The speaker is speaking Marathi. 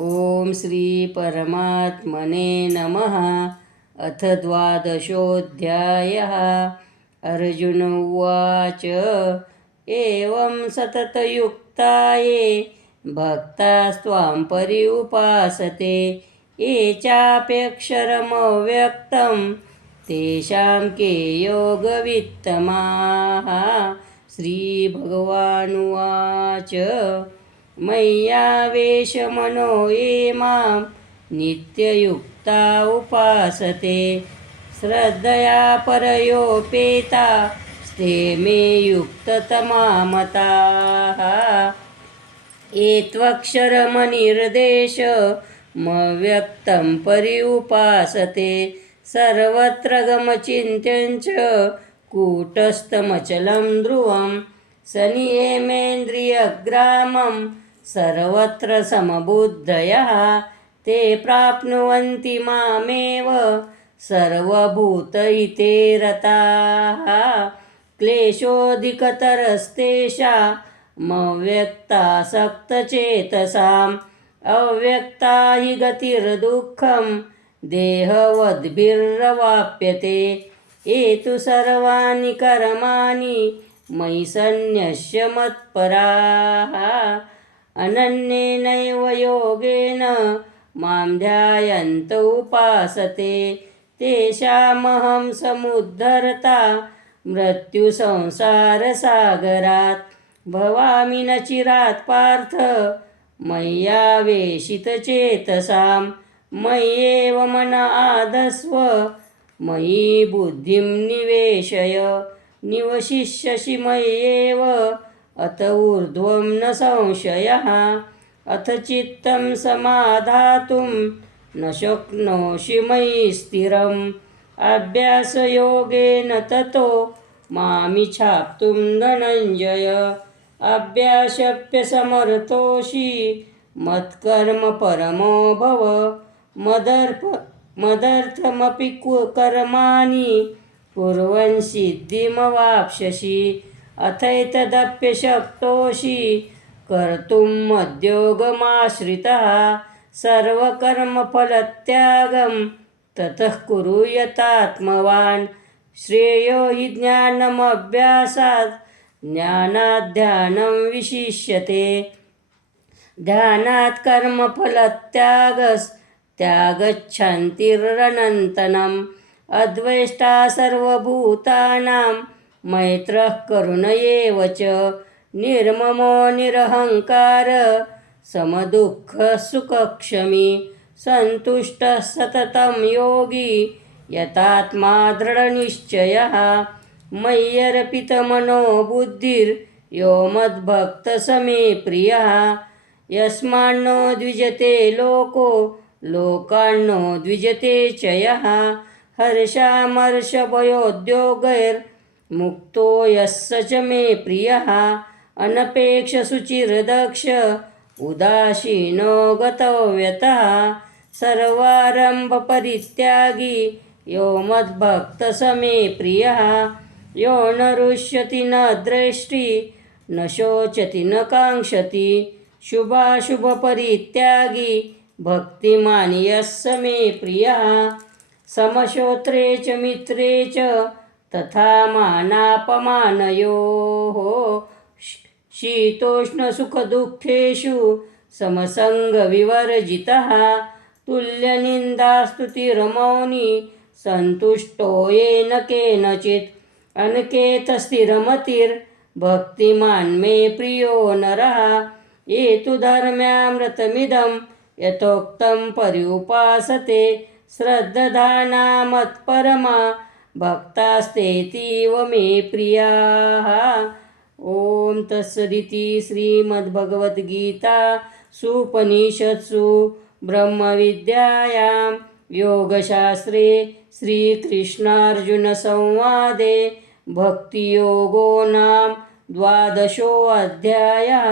ओम श्री परमात्मने नमः। अथ द्वादशोऽध्यायः। अर्जुन उवाच एवं सततयुक्ता ये भक्तास्त्वां पर्युपासते ये चाप्यक्षरमव्यक्तं तेषां के योगवित्तमाः। श्रीभगवानुवाच मय्यावेशमनो ये मां नित्ययुक्ता उपासते श्रद्धया परयोपेता ते मे युक्ततमा मताः। ये त्वक्षरमनिर्देशमव्यक्तं पर्युपासते सर्वत्र गमचिन्त्यं च कूटस्थमचलं ध्रुवं सनियमेन्द्रियग्रामं सर्वत्र समबुद्धयः ते प्राप्नुवन्ति मामेव सर्वभूतहिते रताः। क्लेशोऽधिकतरस्तेषामव्यक्तासक्तचेतसाम् अव्यक्ता हि गतिर्दुःखं देहवद्भिर्वाप्यते ये तु सर्वाणि कर्माणि मयि सन्न्यस्य मत्पराः अनन्येनैव योगेन मां ध्यायन्त उपासते तेषामहं समुद्धर्ता मृत्युसंसारसागरात् भवामि न चिरात् पार्थ मय्यावेशितचेतसां मय्येव मन आधस्व मयि बुद्धिं निवेशय निवशिष्यसि मय्येव अत ऊर्ध्वं न संशयः। अथ चित्तं समाधातुं न शक्नोषि मयि स्थिरम् अभ्यासयोगेन ततो मामिच्छाप्तुं धनञ्जय अभ्यासप्यसमर्थोषि मत्कर्म परमो भव मदर्थमपि कर्माणि कुर्वन् सिद्धिमवाप्स्यसि अथैतदप्यशक्तोषि कर्तुं मद्योगमाश्रितः सर्वकर्मफलत्यागं ततः कुरु यतात्मवान् श्रेयो हि ज्ञानमभ्यासात् ज्ञानात् ध्यानं विशिष्यते ध्यानात् कर्मफलत्यागस्त्यागच्छान्तिरनन्तरम् अद्वेष्टा सर्वभूतानां मैत्रः करुण एव च निर्ममो निरहङ्कार समदुःखसुखक्षमी सन्तुष्टः सततं योगी यतात्मा दृढनिश्चयः मय्यर्पितमनो बुद्धिर्यो मद्भक्तः स मे प्रियः यस्मान्नो द्विजते लोको लोकान्नो द्विजते च यः हर्षामर्षभयोद्योगैर्मुक्तो यः स च मे प्रियः अनपेक्षशुचिर्दक्ष उदासीनो गतव्यतः सर्वारम्भपरित्यागी यो मद्भक्तः स मे प्रियः यो न रुष्यति न द्वेष्टि न शोचति न काङ्क्षति शुभाशुभपरित्यागी भक्तिमान् यः स मे प्रियः समश्रोत्रे च मित्रे च तथा मानापमानयोः शीतोष्णसुखदुःखेषु समसङ्गविवर्जितः तुल्यनिन्दास्तुतिर्मौनी सन्तुष्टो येन केनचित् अनिकेतस्थिरमतिर्भक्तिमान् मे प्रियो नरः ये तु धर्म्यामृतमिदं यथोक्तं पर्युपासते श्रद्धाना मत्परमा भक्तास्तेतीव मे प्रियाः। ओम तत्सदिति श्रीमद्भगवद्गीता सुपनिषत्सु ब्रह्मविद्यायां योगशास्त्रे श्रीकृष्णार्जुनसंवादे भक्तियोगो नाम द्वादशोऽध्यायः।